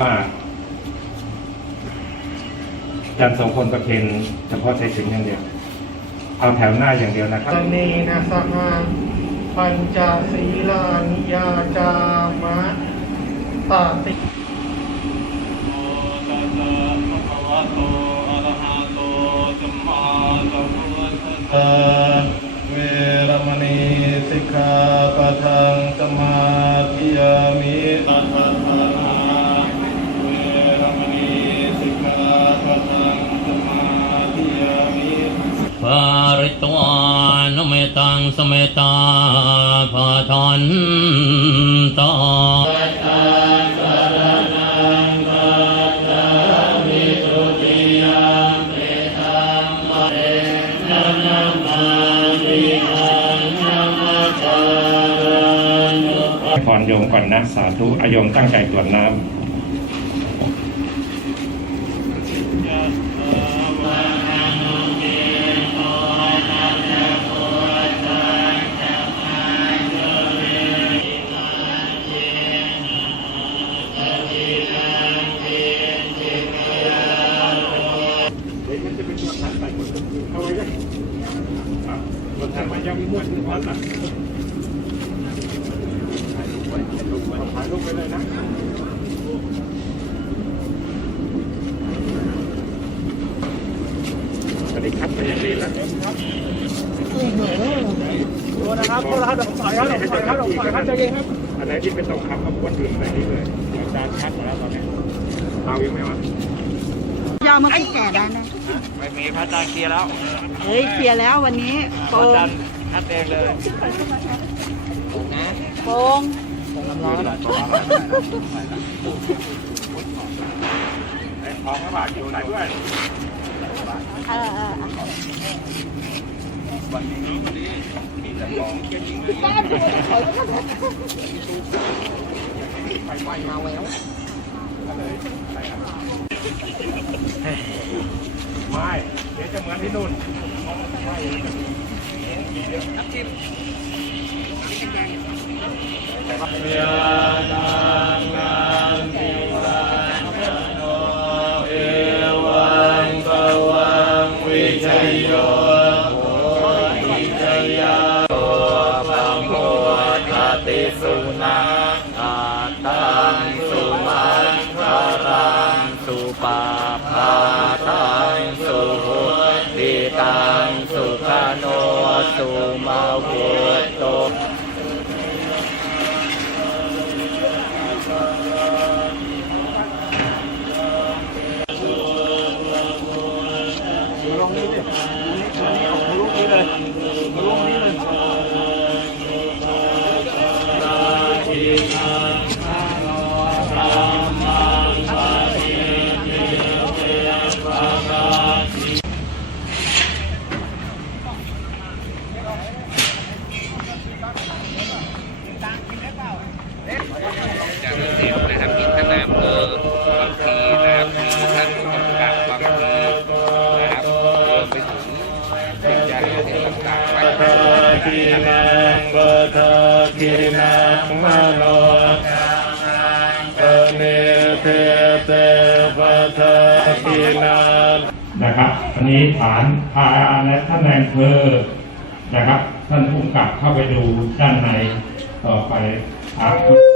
ป้าจันสองคนประเคนเฉพาะใช้ถึงอย่างเดียว เอาแถวหน้าอย่างเดียวนะครับตเนนะสหาปัญจศีลานิยาจามะตาติ ตังสเมตาภาทันตาพรโยมก่อนนะสาธุอายมตั้งใจตรวจน้ำ สวัสดีครับเป็นยังไงล่ะตัวนะครับตัวนะครับเดี๋ยวผมถอยครับเดี๋ยวผมถอยครับเดี๋ยวผมถอยครับใจเย็นครับอะไรที่เป็นตกคำกับคนอื่นอะไรนี่เลยอาจารย์ชัดมาแล้วตอนนี้เอาอีกไหม วะยอมมากี่แก่แล้วนะไม่มีพระอาจารย์เคลียร์แล้วเฮ้ยเคลียร์แล้ววันนี้โปพระงอาจารย์นัดเองเลยโปงของพระบาทอยู่ไหนด้วยเออเออเออ ไม่เดี๋ยวจะเหมือนที่นู่นยานังนันติวาโนเอวังปวังวิชัยโยโหวิชัยยาโตปัมโมทัติสุ พาตังสุหุติตังสุขโนสุมาวุตโตจาก กินังปะทากินังมโนปเนเทเตปะทากินังนะครับอันนี้ฐานอาและท่านนายอำเภอนะครับ ท่านผู้กับเข้าไปดูด้านในต่อไปครับ